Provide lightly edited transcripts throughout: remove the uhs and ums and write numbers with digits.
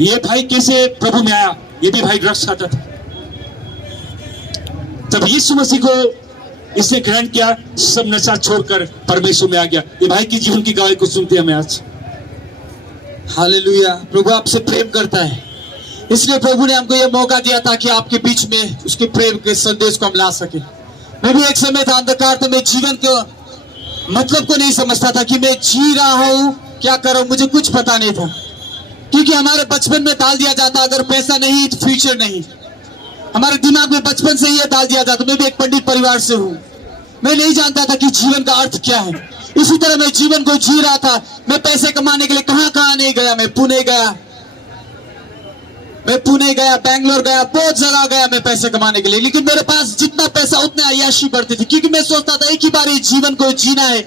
ये भाई कैसे प्रभु में आया? ये भी भाई ड्रग्स खाता था। तब यीशु मसीह को इसने ग्रहण किया, सब नशा छोड़कर परमेश्वर में आ गया। ये भाई की जीवन की गवाही को सुनते हैं हमें आज। हालेलुया। प्रभु आपसे प्रेम करता है, इसलिए प्रभु ने हमको यह मौका दिया ताकि आपके बीच में उसके प्रेम के संदेश को हम ला सके। मैं भी एक समय था, अंधकार था, मैं जीवन के मतलब को नहीं समझता था कि मैं जी रहा हूं, क्या कर रहा हूं, मुझे कुछ पता नहीं था। क्योंकि हमारे बचपन में डाल दिया जाता, अगर पैसा नहीं तो फ्यूचर नहीं। हमारे दिमाग में बचपन से ये डाल दिया जाता। मैं भी एक पंडित परिवार से हूँ, मैं नहीं जानता था कि जीवन का अर्थ क्या है। इसी तरह मैं जीवन को जी रहा था। मैं पैसे कमाने के लिए कहां कहां नहीं गया। मैं पुणे गया, बैंगलोर गया, बहुत जगह गया मैं पैसे कमाने के लिए। लेकिन मेरे पास जितना पैसा उतने अय्याशी बढ़ती थी, क्योंकि मैं सोचता था एक ही बार ये जीवन को जीना है,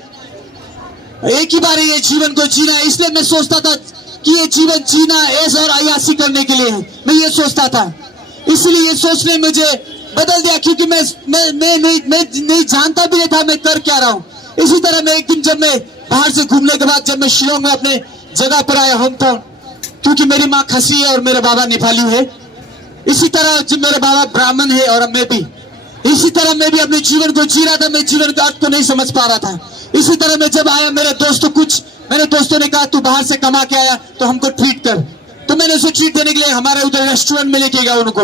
एक ही बार ये जीवन को जीना है। इसलिए मैं सोचता था कि ये जीवन जीना ऐश और अय्याशी करने के लिए है। मैं ये सोचता था, इसलिए ये सोचने मुझे बदल दिया, क्योंकि मैं नहीं जानता भी नहीं था मैं कर क्या रहा हूं। इसी तरह मैं एक दिन जब मैं बाहर से घूमने के बाद जब मैं शिलोंग में अपने जगह पर आया, होम टाउन, क्योंकि मेरी माँ खसी है और मेरे बाबा नेपाली है। इसी तरह जब मेरे बाबा ब्राह्मण है और मैं भी, इसी तरह मैं भी अपने जीवन को जी रहा था। मैं जीवन का अर्थ को नहीं समझ पा रहा था। इसी तरह मैं जब आया, मेरे दोस्तों ने कहा तू बाहर से कमा के आया तो हमको ट्रीट कर। तो मैंने उसे ट्रीट देने के लिए हमारे उधर रेस्टोरेंट में लेके गया। उनको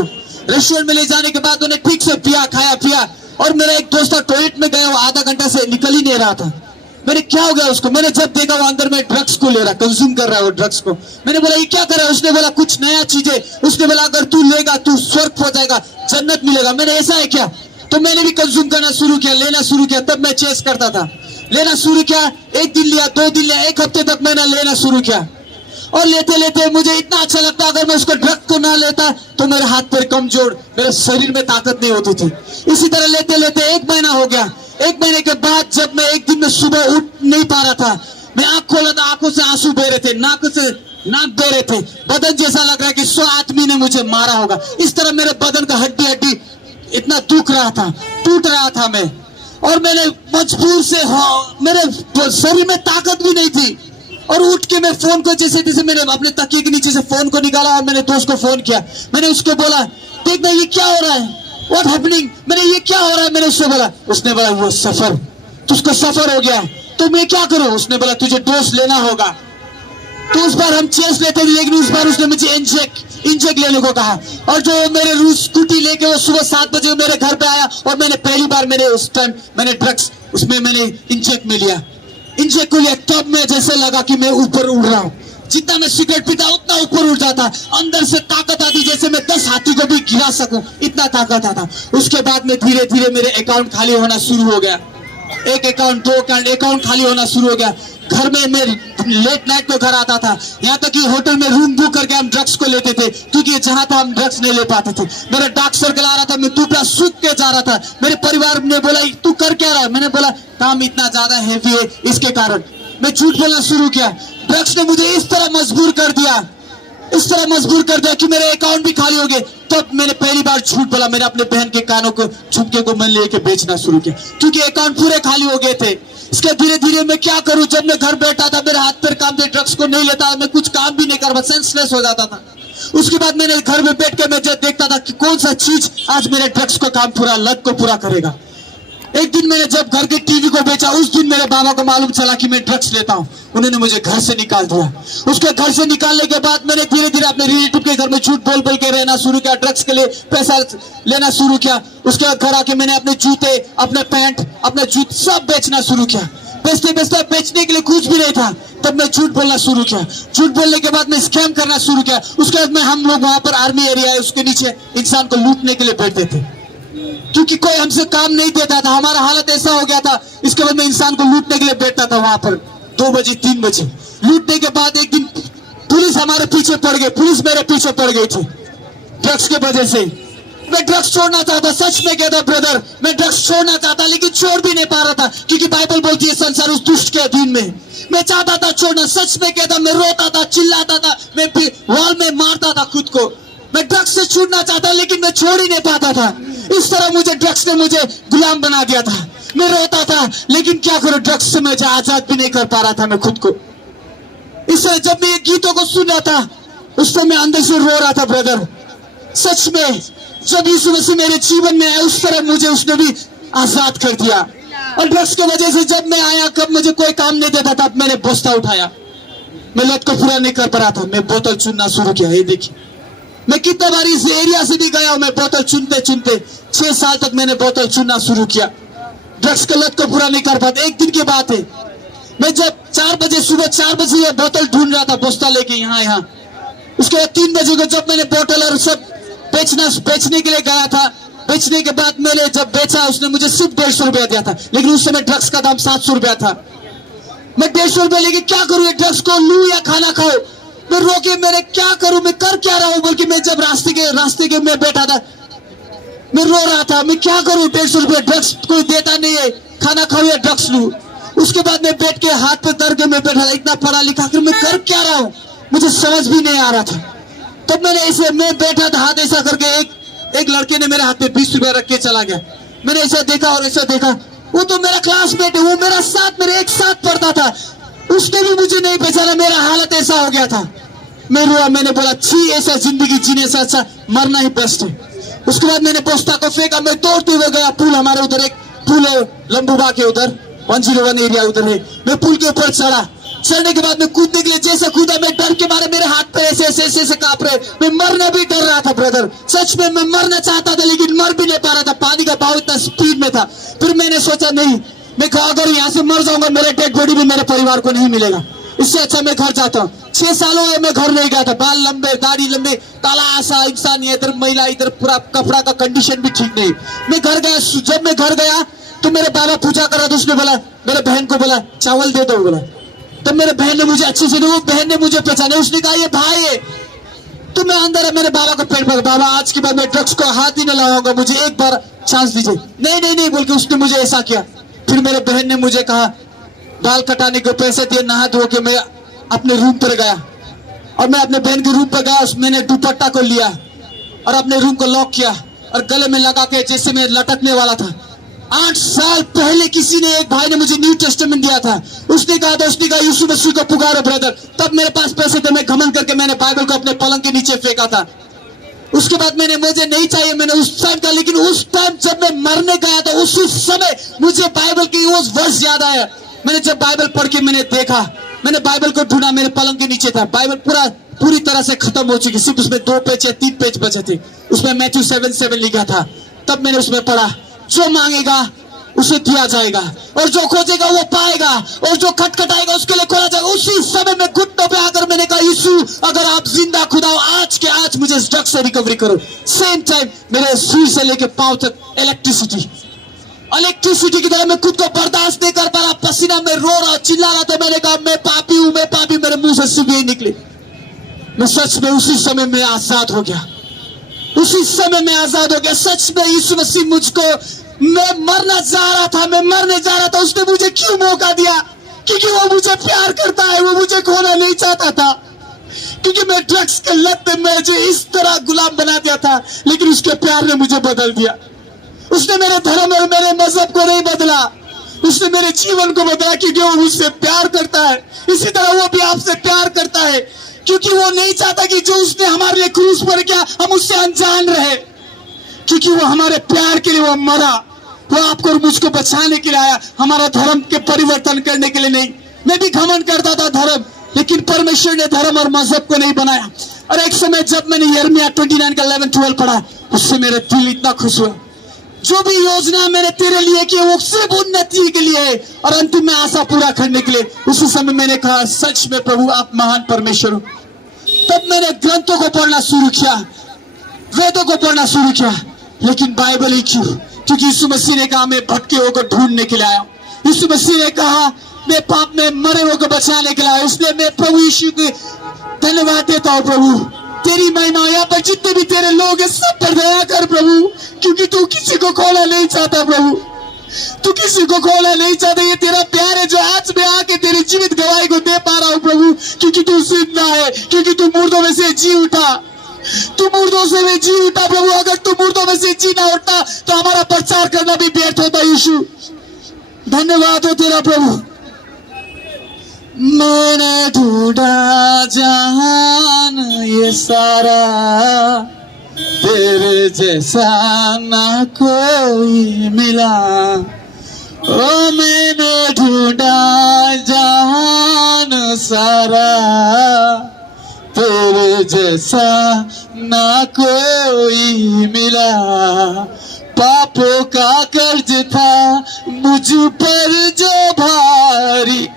रेस्टोरेंट में ले जाने के बाद उन्हें ठीक से खाया पिया। और मेरा एक दोस्त टॉयलेट में गया, वो आधा घंटा से निकल ही नहीं रहा था। मैंने क्या हो गया उसको, मैंने जब देखा वो अंदर में ड्रग्स को ले रहा, कंज्यूम कर रहा है वो ड्रग्स को। मैंने बोला ये क्या कर रहा है? उसने बोला कुछ नया चीज है। उसने बोला अगर तू लेगा तू स्वर्ग हो जाएगा, जन्नत मिलेगा। मैंने ऐसा है क्या? तो मैंने भी कंज्यूम करना शुरू किया, लेना शुरू किया। तब मैं चेस करता था, लेना शुरू किया। एक दिन लिया, 2 दिन लिया, 1 हफ्ते तक मैंने लेना शुरू किया। और लेते लेते मुझे इतना अच्छा लगता, अगर मैं उसको ड्रग को ना लेता तो मेरे हाथ पैर कमजोर, मेरे शरीर में ताकत नहीं होती थी। इसी तरह लेते लेते 1 महीना हो गया। 1 महीने के बाद जब मैं एक दिन में सुबह उठ नहीं पा रहा था, मैं आंख खोला था, आंखों से आंसू बह रहे थे, नाक बह रहे थे, बदन जैसा लग रहा है कि 100 आदमी ने मुझे मारा होगा। इस तरह मेरे बदन का हड्डी इतना दुख रहा था, टूट रहा था मैं। और मैंने मजबूर से, मेरे शरीर में ताकत भी नहीं थी। और उठ के मैं फोन को जैसे तैसे मैंने अपने तकिए के नीचे से फोन को निकाला और मैंने दोस्त को फोन किया। मैंने उसको बोला देखना ये क्या हो रहा है, व्हाट हैपनिंग, मैंने ये क्या हो रहा है, मैंने उससे बोला। उसने बोला वो सफर, तुझको सफर हो गया तो मैं क्या करूं? उसने बोला तुझे डोज लेना होगा। तो उस बार हम चेस लेते थे, लेकिन उस बार उसने मुझे इंजेक्ट लेने को कहा। और जो मेरे स्कूटी लेके वो सुबह 7 बजे मेरे घर पे आया और मैंने पहली बार मैंने उस टाइम मैंने ड्रग्स उसमें मैंने इंजेक्ट में लिया। इंजेक्ट को लिया, तब मैं जैसे लगा कि मैं ऊपर उड़ रहा हूँ। जितना मैं सिगरेट पीता उतना ऊपर उड़ जाता, अंदर से ताकत आती जैसे मैं 10 हाथी को भी गिरा सकूं, इतना ताकत आता। उसके बाद में धीरे धीरे मेरे अकाउंट खाली होना शुरू हो गया। 1 अकाउंट 2 अकाउंट खाली होना शुरू हो गया। घर में मैं लेट नाइट को घर आता था, यहाँ तक कि होटल में रूम बुक करके हम ड्रग्स को लेते थे, क्योंकि जहां था हम ड्रग्स नहीं ले पाते थे। मेरा डार्क सर्कल आ रहा था, मैं टूटा सूख के जा रहा था। मेरे परिवार ने बोला तू कर क्या रहा है? मैंने बोला काम इतना ज्यादा हैवी है, इसके कारण मैं झूठ बोलना शुरू किया। ड्रग्स ने मुझे इस तरह मजबूर कर दिया कि मेरे अकाउंट भी खाली हो गए। तब मैंने पहली बार झूठ बोला। मैंने अपने बहन के कानों को झुमके को मन लेके बेचना शुरू किया, क्योंकि अकाउंट पूरे खाली हो गए थे। इसके धीरे धीरे मैं क्या करूं, जब मैं घर बैठा था मेरे हाथ पैर काम थे, ड्रग्स को नहीं लेता, मैं कुछ काम भी नहीं कर पाता, सेंसलेस हो जाता था। उसके बाद मैंने घर में बैठ के मैं जब देखता था कि कौन सा चीज आज मेरे ड्रग्स को काम पूरा लत को पूरा करेगा। एक दिन मैंने जब घर के टीवी को बेचा, उस दिन मेरे बाबा को मालूम चला कि मैं ड्रग्स लेता हूं। उन्होंने मुझे घर से निकाल दिया। उसके घर से निकालने के बाद मैंने धीरे धीरे अपने रिलेटिव के घर में झूठ बोल बोल के रहना शुरू किया, ड्रग्स के लिए पैसा लेना शुरू किया। उसके बाद घर आके मैंने अपने जूते, अपने पैंट, अपने जूते सब बेचना शुरू किया। बेचते बेचते बेचने के लिए कुछ भी नहीं था, तब मैं झूठ बोलना शुरू किया। झूठ बोलने के बाद मैं स्कैम करना शुरू किया। उसके बाद में हम लोग वहां पर आर्मी एरिया है, उसके नीचे इंसान को लूटने के लिए बैठते थे, क्योंकि कोई हमसे काम नहीं देता था। हमारा हालत ऐसा हो गया था। इसके बाद मैं इंसान को लूटने के लिए बैठता था वहां पर 2 बजे 3 बजे। लूटने के बाद एक दिन पुलिस हमारे पीछे पड़ गई, पुलिस मेरे पीछे पड़ गई थी ड्रग्स के वजह से। मैं ड्रग्स छोड़ना चाहता, सच में कहता ब्रदर, मैं ड्रग्स छोड़ना चाहता, लेकिन छोड़ भी नहीं पा रहा था, क्योंकि बाइबल बोलती है संसार उस दुष्ट के अधीन में। मैं चाहता था छोड़ना, सच में कहता, मैं रोता था, चिल्लाता था, मैं वॉल में मारता था खुद को। मैं ड्रग्स से छूटना चाहता, लेकिन मैं छोड़ ही नहीं पाता था। इस तरह मुझे ड्रग्स ने मुझे गुलाम बना दिया था। मैं रोता था, लेकिन क्या करूं, ड्रग्स से मैं आजाद भी नहीं कर पा रहा था मैं खुद को। इस तरह जब मैं ये गीतों को सुन रहा था, उस पर मैं अंदर से रो रहा था ब्रदर। सच में जब यीशु मसीह मेरे जीवन में आया उस तरह मुझे उसने भी आजाद कर दिया। और ड्रग्स की वजह से जब मैं आया, कब मुझे कोई काम नहीं देता था, मैंने बस्ता उठाया। मैं लत को पूरा नहीं कर पा रहा था, मैं बोतल चुनना शुरू किया। ये देखिए मैं कितना बार इस एरिया से भी गया हूं, मैं बोतल चुनते चुनते 6 साल तक मैंने बोतल चुनना शुरू किया। ड्रग्स के लत को पूरा नहीं कर पाता। एक दिन की बात है, मैं जब 4 बजे सुबह 4 बजे ये बोतल ढूंढ रहा था बस्ता लेके यहाँ। उसके बाद 3 बजे को जब मैंने बोतल और सब बेचने के लिए गया था, बेचने के बाद मैंने जब बेचा उसने मुझे सिर्फ 150 रुपया दिया था, लेकिन उस समय ड्रग्स का दाम 700 रुपया था। मैं 150 रुपया लेके क्या करूं, ये ड्रग्स को लूं या खाना खाओ। मैं रोके, मैंने क्या करूं, मैं कर क्या रहा हूं। बल्कि मैं जब रास्ते के में बैठा था, मैं रो रहा था, मैं क्या करूं, 150 रुपया ड्रग्स कोई देता नहीं है, खाना खाओ या ड्रग्स लूं। उसके बाद मैं बैठ के हाथ पे धर के मैं बैठा था, इतना पढ़ा लिखा कर मैं कर क्या रहा हूं, मुझे समझ भी नहीं आ रहा था। तब मैंने ऐसे मैं बैठा था, हाथ ऐसा करके एक लड़के ने मेरे हाथ में 20 रुपया रख के चला गया। मैंने ऐसा देखा और ऐसा देखा, वो तो मेरा क्लासमेट है, वो मेरा साथ मेरे एक साथ पढ़ता था, उसने भी मुझे नहीं पहचाना। मेरा हालत ऐसा हो गया था, मैं रोया, मैंने बोला छी, ऐसा जिंदगी जीने से अच्छा मरना ही बेस्ट है। उसके बाद मैंने पोस्ता को फेंका, मैं दौड़ते हुए गया पुल, हमारे उधर एक पुल है लंबुबा के उधर 101 एरिया उधर है। मैं पुल के ऊपर चढ़ने के बाद मैं कूदने के लिए जैसे कूदा, मैं डर के मारे मेरे हाथ पे ऐसे कांप रहे, मैं मरना भी डर रहा था ब्रदर। सच में मैं मरना चाहता था लेकिन मर भी नहीं पा रहा था, पानी का बहाव इतना स्पीड में था। फिर मैंने सोचा नहीं, मैं अगर यहाँ से मर जाऊंगा मेरे डेड बॉडी भी मेरे परिवार को नहीं मिलेगा, इससे अच्छा मैं घर जाता हूँ। 6 सालों में मैं घर नहीं गया था, बाल लंबे, दाढ़ी लंबे, काला ऐसा इंसान, इधर महिला, इधर पूरा कपड़ा का कंडीशन भी ठीक नहीं। मैं घर गया, जब मैं घर गया तो मेरे बाबा पूजा कर रहा था, उसने बोला, मेरे बहन को बोला चावल दे दो, बोला। तब मेरे बहन ने मुझे अच्छे से, वो बहन ने मुझे पहचाना, उसने कहा ये भाई है। तो मैं अंदर है, मेरे बाबा को पेट पर, बाबा आज के बाद मैं ड्रग्स को हाथ ही नहीं लगाऊंगा, मुझे एक बार चांस दीजिए। नहीं नहीं नहीं बोल के उसने मुझे ऐसा किया। फिर मेरे बहन ने मुझे कहा, बाल कटाने को पैसे दिए, नहा धो के मैं अपने रूम पर गया और मैं अपने बहन के रूम पर गया। मैंने दुपट्टा को लिया और अपने रूम को लॉक किया और गले में लगा के जैसे मैं लटकने वाला था। 8 साल पहले किसी ने, एक भाई ने मुझे न्यू टेस्टामेंट दिया था, उसने कहा यीशु मसीह को पुकारो ब्रदर। तब मेरे पास पैसे थे, मैं घमंड करके मैंने बाइबल को अपने पलंग के नीचे फेंका था। उसके बाद मुझे नहीं चाहिए, मैंने उस टाइम का, लेकिन उस टाइम जब मैं मरने गया था उसी समय मुझे बाइबल की वो वर्ष याद आया। मैंने जब बाइबल पढ़ के मैंने देखा, मैंने बाइबल को ढूंढा, मेरे पलंग के नीचे था। बाइबल पूरी तरह से खत्म हो चुकी, सिर्फ उसमें 2 पेज या 3 पेज बचे थे। उसमें मैथ्यू 7:7 लिखा था। तब मैंने उसमें पढ़ा, जो मांगेगा उसे दिया जाएगा और जो खोजेगा वो पाएगा और जो खटखटाएगा उसके लिए खोला जाएगा। उसी समय में घुटनों पे आकर मैंने कहा, यीशु अगर आप जिंदा खुदा हो, आज के आज मुझे इस ड्रग्स से रिकवरी करो। सेम टाइम मेरे सिर से लेके पांव तक इलेक्ट्रिसिटी की तरह मैं खुद को बर्दाश्त नहीं कर पा रहा, पसीना में रो रहा, चिल्ला रहा था। मैंने कहा मैं पापी हूं, मैं पापी, मेरे मुंह से सिर्फ यही निकले। मैं सच में उसी समय में आजाद हो गया, उसी समय में आजाद हो गया। सच में यीशु मसीह मुझको, मैं मरना चाह रहा था, मैं मरने जा रहा था, उसने मुझे क्यों मौका दिया? क्योंकि वो मुझे प्यार करता है, वो मुझे खोना नहीं चाहता था। क्योंकि मैं ड्रग्स के लत में मुझे इस तरह गुलाम बना दिया था, लेकिन उसके प्यार ने मुझे बदल दिया। उसने मेरे धर्म और मेरे मजहब को नहीं बदला, उसने मेरे जीवन को बदला, क्योंकि वो मुझसे प्यार करता है। इसी तरह वो भी आपसे प्यार करता है, क्योंकि वो नहीं चाहता कि जो उसने हमारे लिए क्रूस पर किया हम उससे अनजान रहे, क्योंकि वो हमारे प्यार के लिए वो मरा, वो आपको और मुझको बचाने के लिए आया, हमारा धर्म के परिवर्तन करने के लिए नहीं। मैं भी घमंड करता था धर्म, लेकिन परमेश्वर ने धर्म और मजहब को नहीं बनाया। और एक समय जब मैंने यिर्मयाह 29 का 11-12 पढ़ा, उससे मेरा दिल इतना खुश हुआ। जो भी योजना मैंने तेरे लिए की वो सिर्फ उन्नति के लिए है और अंतिम में आशा पूरा करने के लिए। उसी समय मैंने कहा, सच में प्रभु आप महान परमेश्वर हो। तब मैंने ग्रंथों को पढ़ना शुरू किया, वेदों को पढ़ना शुरू किया, लेकिन बाइबल ही क्यों? क्योंकि यीशु मसीह ने कहा मैं भटके हुए को ढूंढने के लिए आया। यीशु मसीह ने कहा मैं पाप में मरे हुए को बचाने के लिए आया। इसलिए मैं प्रभु यीशु को धन्यवाद देता हूँ। प्रभु तेरी महिमा, यहाँ पर जितने भी तेरे लोग हैं सब पर दया कर प्रभु, क्योंकि तू किसी को खोना नहीं चाहता प्रभु, तू किसी को खोना नहीं चाहता। ये तेरा प्यार है जो आज मैं आके तेरी जीवित गवाही को दे पा रहा हूँ प्रभु, क्योंकि तू जिंदा है, क्योंकि तू मुर्दों में से जी उठा, तू मुर्दों से भी जी उठा प्रभु। अगर तू मुर्दों में से जी ना उठता तो हमारा प्रचार करना भी व्यर्थ होता। यीशु धन्यवाद हो तेरा प्रभु, मैंने ढूंढा जहान ये सारा, तेरे जैसा ना कोई मिला। ओ मैंने ढूंढा जहान सारा, तेरे जैसा ना कोई मिला। पापों का कर्ज था मुझ पर जो भारी,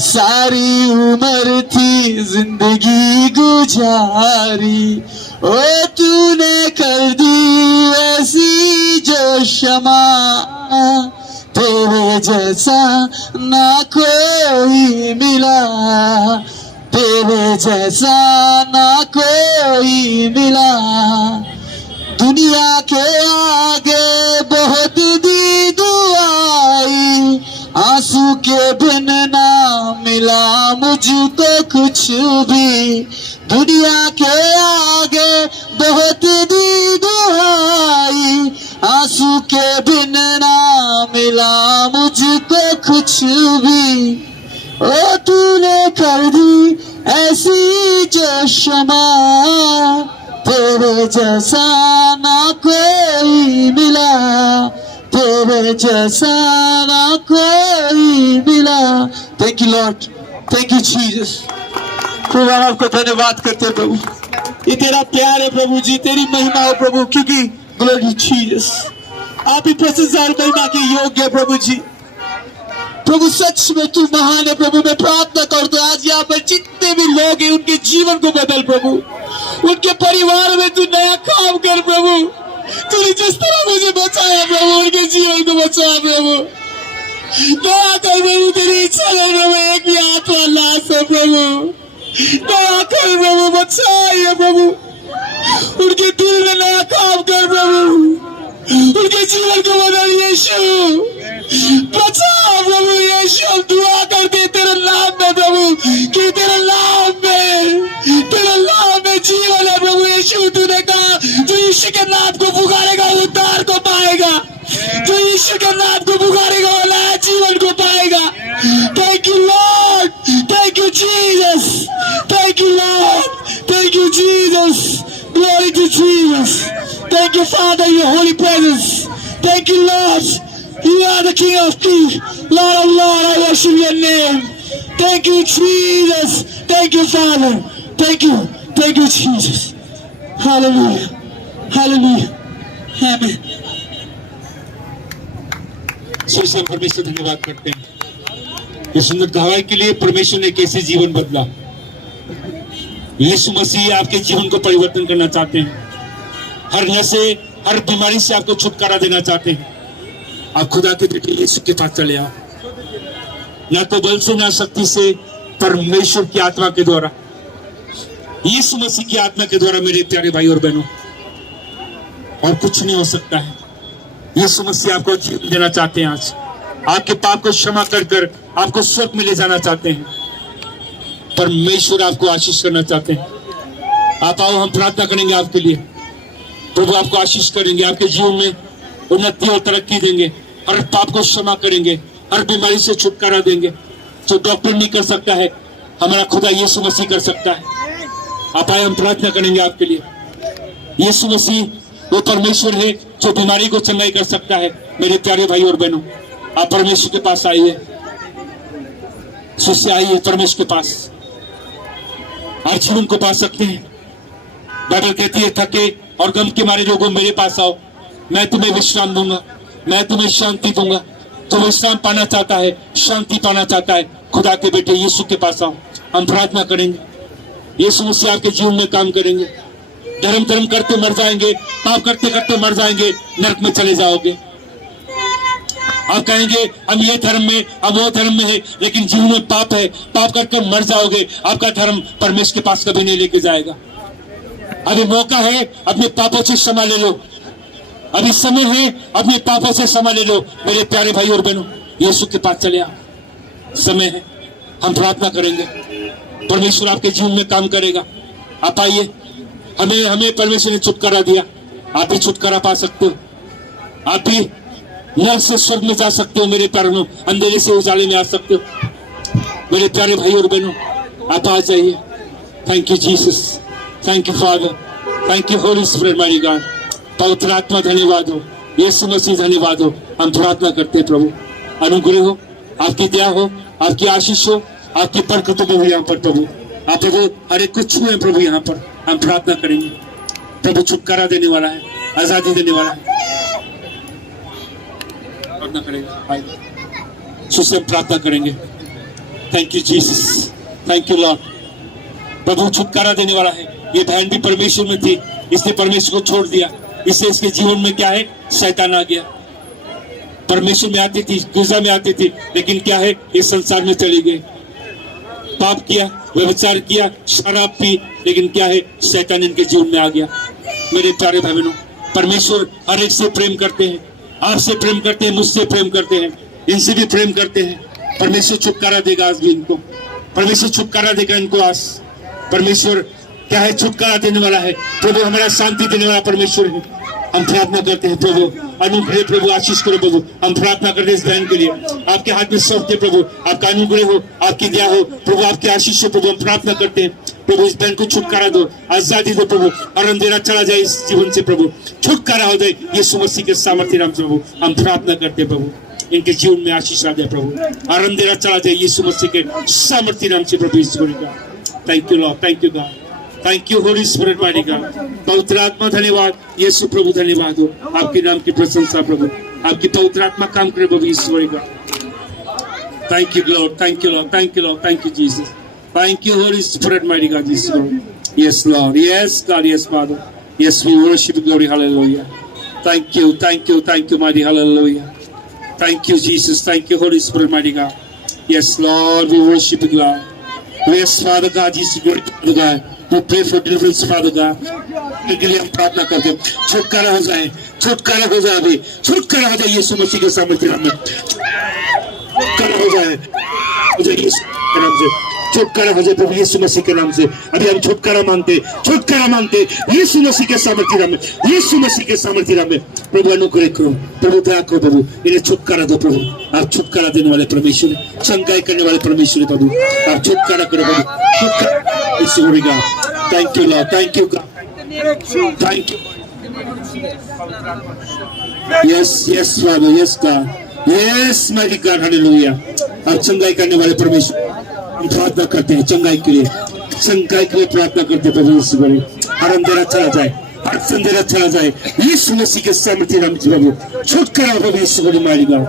सारी उम्र थी जिंदगी गुजारी। ओ तूने कर दी ऐसी जो क्षमा, तेरे जैसा ना कोई मिला, तेरे जैसा ना कोई मिला। दुनिया के आगे बहुत दी दुआई, आंसू के बिन ना मिला मुझको कुछ भी। दुनिया के आगे बहुत दी दुआई, आंसू के बिन ना मिला मुझको कुछ भी। ओ तूने कर दी ऐसी जो क्षमा, तेरे जैसा ना कोई मिला, तेरे जैसा ना कोई मिला। Thank you Lord, thank you Jesus. प्रभु हम आपको धन्यवाद करते हैं प्रभु, ये तेरा प्यार है प्रभु जी, तेरी महिमा है प्रभु, क्योंकि ग्लोरी जीसस, आप ही प्रशंसा और महिमा के योग्य है प्रभु जी। प्रभु सच में तू महान है प्रभु। मैं प्रार्थना करता हूँ आज यहाँ पर जितने भी लोग हैं उनके जीवन को बदल प्रभु, उनके परिवार में तू नया काम कर प्रभु। तूने जिस तरह मुझे बचाया प्रभु, उनके जीवन को बचा प्रभु। दया कर प्रभु, तेरी इच्छा है प्रभु, एक भी आत्मा लाश है प्रभु। दया कर प्रभु, बचाइए प्रभु, उनके दिल में नया काम कर प्रभु, उनके जीवन को बदल यीशु। बचा प्रभु यीशु, हम दुआ करते तेरे नाम में प्रभु, कि तेरे नाम में जीवन है प्रभु यीशु। तूने कहा जो यीशु के नाम को पुकारेगा वो उद्धार को पाएगा, जो यीशु के नाम को पुकारेगा वो नया जीवन को पाएगा। Thank you Lord, thank you Jesus, thank you Lord, thank you Jesus, glory to Jesus. Thank you Father, your holy presence. Thank you Lord, you are the King of Kings, Lord of Lords, I worship your name. Thank you Jesus, thank you Father, thank you Jesus. Hallelujah, hallelujah, amen. हम परमेश्वर धन्यवाद करते हैं इस सुंदर गवाही के लिए। परमेश्वर ने कैसे जीवन बदला। यीशु मसीह आपके जीवन को परिवर्तन करना चाहते हैं, हर नशे हर बीमारी से आपको छुटकारा देना चाहते हैं। आप खुदा के बेटे यीशु के पास चले आओ, ना तो बल से ना शक्ति से, परमेश्वर की आत्मा के द्वारा, यीशु मसीह की आत्मा के द्वारा मेरे प्यारे भाई और बहनों, और कुछ नहीं हो सकता है। यीशु मसीह आपको जीवन देना चाहते हैं। आज आपके पाप को क्षमा कर कर आपको स्वर्ग में ले जाना चाहते हैं। परमेश्वर आपको आशीष करना चाहते हैं। आप आओ, हम प्रार्थना करेंगे आपके लिए। प्रभु आपको आशीष करेंगे, आपके जीवन में उन्नति और तरक्की देंगे, हर पाप को क्षमा करेंगे, हर बीमारी से छुटकारा देंगे। जो डॉक्टर नहीं कर सकता है, हमारा खुदा यीशु मसीह कर सकता है। आप आए, हम प्रार्थना करेंगे आपके लिए। यीशु मसीह वो परमेश्वर है जो बीमारी को चंगाई कर सकता है। मेरे प्यारे भाई और बहनों, आप परमेश्वर के पास आइए, सुसे आइए परमेश्वर के पास, हर जीवन को पा सकते हैं। बाइबल कहती है थके और गम के मारे लोगों मेरे पास आओ, मैं तुम्हें विश्राम दूंगा, मैं तुम्हें शांति दूंगा। तो विश्राम पाना चाहता है, शांति पाना चाहता है, खुदा के बेटे यीशु के पास आओ। हम प्रार्थना करेंगे, यीशु मसीह आपके जीवन में काम करेंगे। धर्म करते मर जाएंगे, पाप करते करते मर जाएंगे, नरक में चले जाओगे। आप कहेंगे हम ये धर्म में, हम वो धर्म में है, लेकिन जीवन में पाप है, पाप करके मर जाओगे। आपका धर्म परमेश्वर के पास कभी नहीं लेके जाएगा। अभी मौका है, अपने पापों से क्षमा ले लो। अभी समय है, अपने पापों से क्षमा ले लो। मेरे प्यारे भाई और बहनों, यीशु के पास चले आओ, समय है। हम प्रार्थना करेंगे, परमेश्वर आपके जीवन में काम करेगा। आप आइए, हमें परमेश्वर ने छुटकारा दिया, आप भी छुटकारा पा सकते हो। आप भी नरक से स्वर्ग में जा सकते हो। मेरे प्यारों, अंधेरे से उजाले में आ सकते हो। मेरे प्यारे भाई और बहनों, आप आ जाइए। Thank you Jesus, thank you Father, thank you Holy Spirit my God. पवित्र आत्मा धन्यवाद हो, यीशु मसीह धन्यवाद हो। हम प्रार्थना करते हैं प्रभु, अनुग्रह हो, आपकी दया हो, आपकी आशीष हो, आपकी बरकत हो यहाँ पर प्रभु। आप प्रभु हर एक को छुए प्रभु यहाँ पर। हम प्रार्थना करेंगे प्रभु, छुटकारा देने वाला है, आजादी देने वाला है। प्रार्थना करेंगे, सुसे प्रार्थना करेंगे। Thank you Jesus, thank you Lord. प्रभु छुटकारा देने वाला है। ये बहन भी परमेश्वर में थी, इसने परमेश्वर को छोड़ दिया, इससे इसके जीवन में क्या है, शैतान आ गया। परमेश्वर में आती थी, गिरजा में आती थी, लेकिन क्या है, इस संसार में चली गई। पाप किया, व्यभिचार किया, शराब पी, लेकिन क्या है, शैतान इनके जीवन में आ गया। मेरे प्यारे भाई बहनों, परमेश्वर हर एक से प्रेम करते हैं, आपसे प्रेम करते हैं, मुझसे प्रेम करते हैं, इनसे भी प्रेम करते हैं। परमेश्वर छुटकारा देगा आज भी इनको, परमेश्वर छुटकारा देगा इनको आज। परमेश्वर क्या है, छुटकारा देने वाला है प्रभु, हमारा शांति देने वाला परमेश्वर है। हम प्रार्थना करते हैं प्रभु, अनुग्रह प्रभु, आशीष करो प्रभु। हम प्रार्थना करते हैं इस बहन के लिए, आपके हाथ में सौंपते प्रभु, आपका अनुग्रह हो, आपकी दया हो प्रभु, आपकी आशीष हो प्रभु। हम प्रार्थना करते हैं प्रभु, इस बहन को छुटकारा दो, आजादी दो प्रभु, और अंधेरा चला जाए इस जीवन से प्रभु, छुटकारा हो जाए यीशु मसीह के सामर्थ्य नाम से प्रभु। हम प्रार्थना करते हैं प्रभु, इनके जीवन में आशीष आ जाए प्रभु, और अंधेरा चला जाए यीशु मसीह के सामर्थ्य नाम से प्रभु। ईश्वर का thank you Lord, thank you God, thank you Holy Spirit my God. पवित्र आत्मा धन्यवाद, यीशु प्रभु धन्यवाद हो, आपके नाम की प्रशंसा प्रभु, आपकी पवित्र आत्मा काम करे प्रभु। ईश्वर का thank you Lord, thank you Lord, thank you Lord, thank you Jesus, thank you Holy Spirit my God. Yes Lord, yes God, yes Father, yes we worship glory hallelujah. Thank you, thank you, thank you my hallelujah. Thank you, Jesus. Thank you, Holy Spirit, mighty God. Yes, Lord, we worship you, God. Yes, Father God, Jesus, glory to Father God. We pray for deliverance, Father God. के लिए हम प्रार्थना करते हैं, छुटकारा हो जाए, छुटकारा हो जाए अभी, छुटकारा हो जाए यीशु मसीह के सामर्थ्य नाम में, छुटकारा हो जाए यीशु के नाम से, छुटकारा हो जाए प्रभु यीशु मसीह के नाम से। अभी हम छुटकारा मांगते, छुटकारा मांगते यीशु मसीह के सामर्थ्य नाम में, यीशु मसीह के सामर्थ्य नाम में। प्रभु अनुग्रह करो, प्रभु दया करो प्रभु, इन्हें छुटकारा दो प्रभु। आप छुटकारा देने वाले परमेश्वर हैं, संगाई करने वाले परमेश्वर हैं प्रभु। आप छुटकारा करो प्रभु, छुटकारा ईश्वर का। Thank you Lord, thank you God, thank you. Yes yes Father, yes God, yes my God, hallelujah. आप संगाई करने वाले परमेश्वर, हम प्रार्थना करते हैं चंगाई के लिए, संगाई के लिए प्रार्थना करते हैं प्रभु यीशु बड़े, हर अंधेरा चला जाए, हर अंधेरा चला जाए यीशु मसीह के सामर्थ्य नाम से प्रभु। छुटकारा प्रभु यीशु बड़े मारी गाँव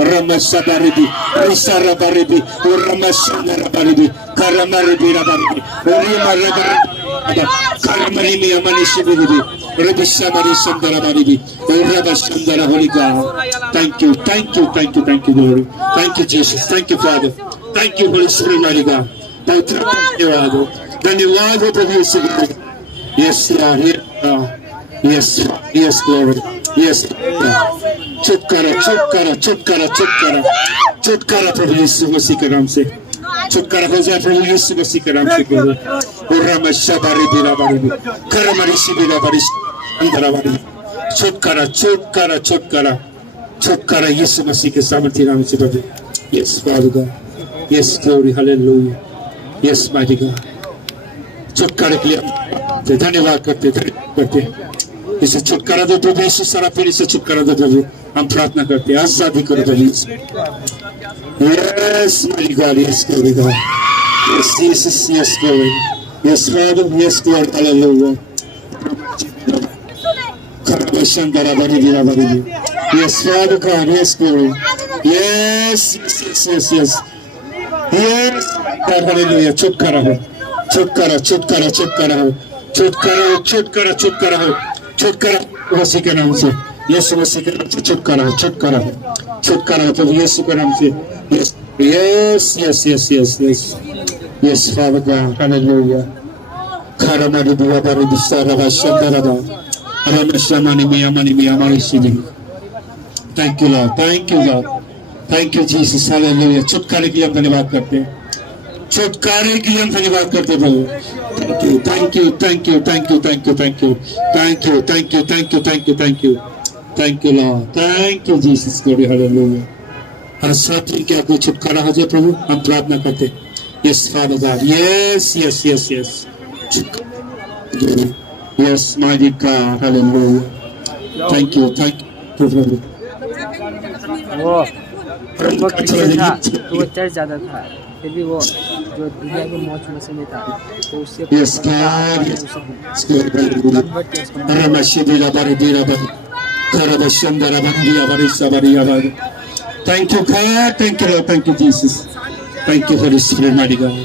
रमशाबारेबी रिशाराबारेबी और रमशाबारेबी करमारेबी राबारेबी और ये मारेबी करमरी में अमनी शिबेरेबी रबिशाबारी शंदराबारेबी और रबशंदरा होली गाँव। Thank you, thank you, thank you, thank you Lord, thank you Jesus, thank you Father, thank you Holy Spirit my God. पवित्र धन्यवाद हो, धन्यवाद हो प्रभु यीशु। Yes Lord, yes yes Lord, yes. छुटकारा, छुटकारा, छुटकारा, छुटकारा, छुटकारा प्रभु यीशु मसीह के नाम से, छुटकारा हो जाए प्रभु यीशु मसीह के नाम से प्रभु। और रमशाबारी बिराबारी करमरी शिबिराबारी अंदराबारी, छुटकारा, छुटकारा, छुटकारा, छुटकारा यीशु मसीह के सामर्थ्य नाम से प्रभु। Yes Father God, yes glory hallelujah, yes mighty God. छुटकारे के लिए धन्यवाद करते, धन्यवाद करते। इसे छुटकारा दो प्रभु यीशु, सारा पीढ़ी से छुटकारा दो प्रभु। हम प्रार्थना करते हैं, आजादी करो प्रभु। Yes mighty God, yes glory God, yes Jesus, yes glory, yes Father, yes God, hallelujah. Yes, Father God, yes, glory. Yes, yes, yes, yes, yes. Yes, God, hallelujah. छुटकारा हो, छुटकारा, छुटकारा, छुटकारा हो, छुटकारा हो, छुटकारा, छुटकारा हो, छुटकारा मसीह के नाम से, यीशु मसीह के नाम से छुटकारा हो, छुटकारा हो, छुटकारा हो प्रभु यीशु के नाम से। Yes, yes, yes, yes, yes, yes. Yes, Father God, hallelujah. Karamari biwa bari bisara vashandarada. Rameshamani miyamani miyamani shidi. Thank you Lord, thank you Lord, thank you Jesus, hallelujah। छुटकारे के लिए हम धन्यवाद करते हैं, छुटकारे के लिए हम धन्यवाद करते हैं प्रभु। Thank you, thank you, thank you, thank you, thank you, thank you, thank you, thank you, thank you, thank you, thank you, thank you Lord, thank you Jesus, glory, hallelujah। हर साथी के आपको छुटकारा हो जाए प्रभु, हम प्रार्थना करते हैं। Yes, Father God. Yes, yes, yes, yes. Yes, mighty God. Hallelujah. Thank you, brother. वो क्रिश्चियन था तो वो चर्च जाता था, फिर भी वो जो दुनिया के मौज मस्ती में था तो उससे Yes, God. Thank you, God. Thank you, Lord. Thank you, Jesus. Thank you, Holy Spirit, mighty God.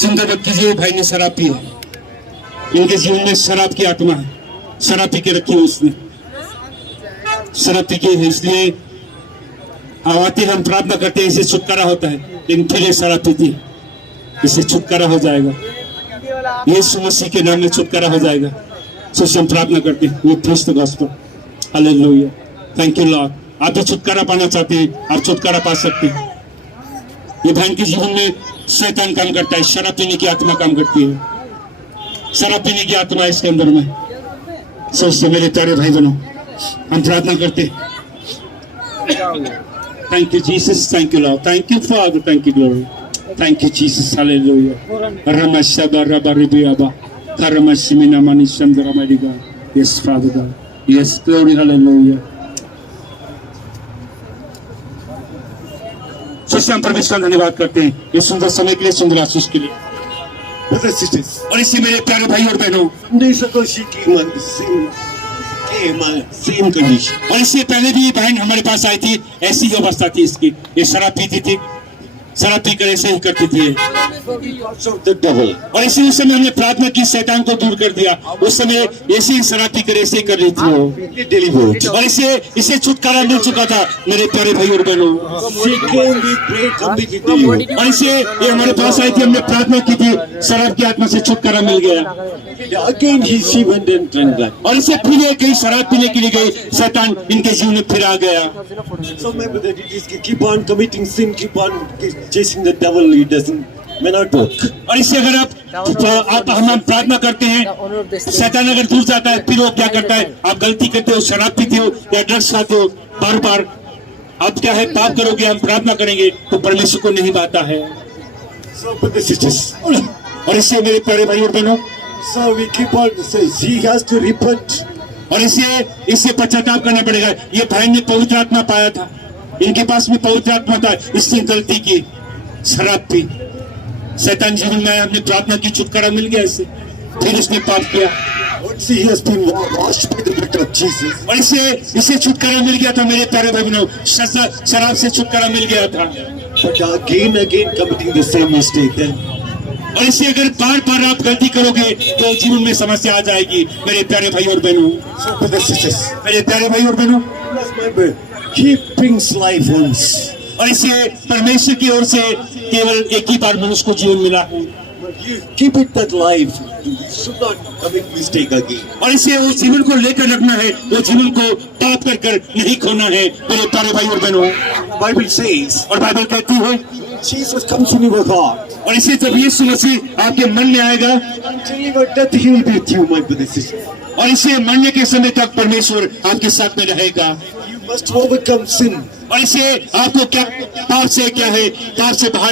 चिंता मत कीजिए, भाई ने शराब पी है, इनके जीवन में शराब की आत्मा है, शराब पी के रखी है उसने, शराब पी के है, इसलिए आवाती हम प्रार्थना करते हैं, इसे छुटकारा होता है, लेकिन फिर ये शराब पीती है, इसे छुटकारा हो जाएगा, यीशु मसीह के नाम में छुटकारा हो जाएगा। सो हम प्रार्थना करते हैं, वो preach the gospel. Hallelujah. Thank you Lord. आप भी छुटकारा पाना चाहते हैं, आप छुटकारा पा सकते हैं। ये बहन के जीवन में शैतान काम करता है, शराब पीने की आत्मा काम करती है, शराब पीने की आत्मा है इसके अंदर में। सोचते मेरे प्यारे भाई बहनों, हम प्रार्थना करते हैं। Thank you Jesus, thank you Lord, thank you Father, thank you glory, thank you Jesus. Hallelujah. रमशबा रबरिबियाबा करमशिमिना मनिशंदरा my God. Yes Father God, yes glory, hallelujah. सोचते हम परमेश्वर का धन्यवाद करते हैं ये सुंदर समय के लिए, सुंदर आशीष के लिए। Brothers and sisters, और इसी मेरे प्यारे भाई और बहनों, days ago she came on the same condition. और इससे पहले भी ये बहन हमारे पास आई थी, ऐसी ही अवस्था थी इसकी, ये शराब पीती थी, शराब पीकर ऐसे ही करती थी। Lots of the devil. और इसी उस समय हमने प्रार्थना की, शैतान को दूर कर दिया। उस समय ऐसे ही शराब पीकर ऐसे ही कर रही थी वो, Delivered. और इसे छुटकारा मिल चुका था मेरे प्यारे भाई और बहनों। She came with great competitive. और इसे ये हमारे पास आई थी, हमने प्रार्थना की थी, शराब की आत्मा से छुटकारा मिल गया। Again she went and turned back. और इसे फिर ये कहीं शराब पीने के लिए गई, शैतान इनके जीवन में फिर आ गया। So my brother, it is keep on committing sin, keep on chasing the devil. It may not work. और इससे अगर हम प्रार्थना करते हैं, शैतान अगर दूर जाता है, फिर वो क्या करता है, आप गलती करते हो, शराब पीते हो या ड्रग्स खाते हो, बार बार आप क्या है पाप करोगे, हम प्रार्थना करेंगे तो परमेश्वर को नहीं पाता है। So brothers and sisters, और इससे मेरे प्यारे भाई और बहनों, so we keep on saying she has to repent. और इससे पश्चाताप करना पड़ेगा। ये भाई ने पवित्र आत्मा पाया था, इनके पास में पवित्र आत्मा था, इससे गलती की, शराब पी, शैतान जीवन में आया, हमने प्रार्थना की, छुटकारा मिल गया इससे, फिर इसने पाप किया। But she has been washed by the blood of Jesus. और इसे छुटकारा मिल गया था मेरे प्यारे भाई बहनों, शराब से छुटकारा मिल गया था। But again committing the same mistake, then और इसे अगर बार बार आप गलती करोगे तो जीवन में समस्या आ जाएगी मेरे प्यारे भाई और बहनों। so brothers and sisters, मेरे प्यारे भाई और बहनों, that's my brother. Keep brings life once. और इसे परमेश्वर की ओर से केवल एक ही बार मनुष्य को जीवन मिला है, But you keep it that life. You should not commit mistake again. और इसे उस जीवन को लेकर रखना है, वो जीवन को पाप कर नहीं खोना है मेरे प्यारे भाई और बहनों। Bible says, और बाइबल कहती है, Jesus comes in your heart. और इसे जब यीशु मसीह आपके मन में आएगा, Until your death, he will be with you, my brothers and sisters. और इसे मरने के समय तक परमेश्वर आपके साथ में रहेगा। You must overcome sin. और इसे आपको क्या पाप से क्या है, पाप से बाहर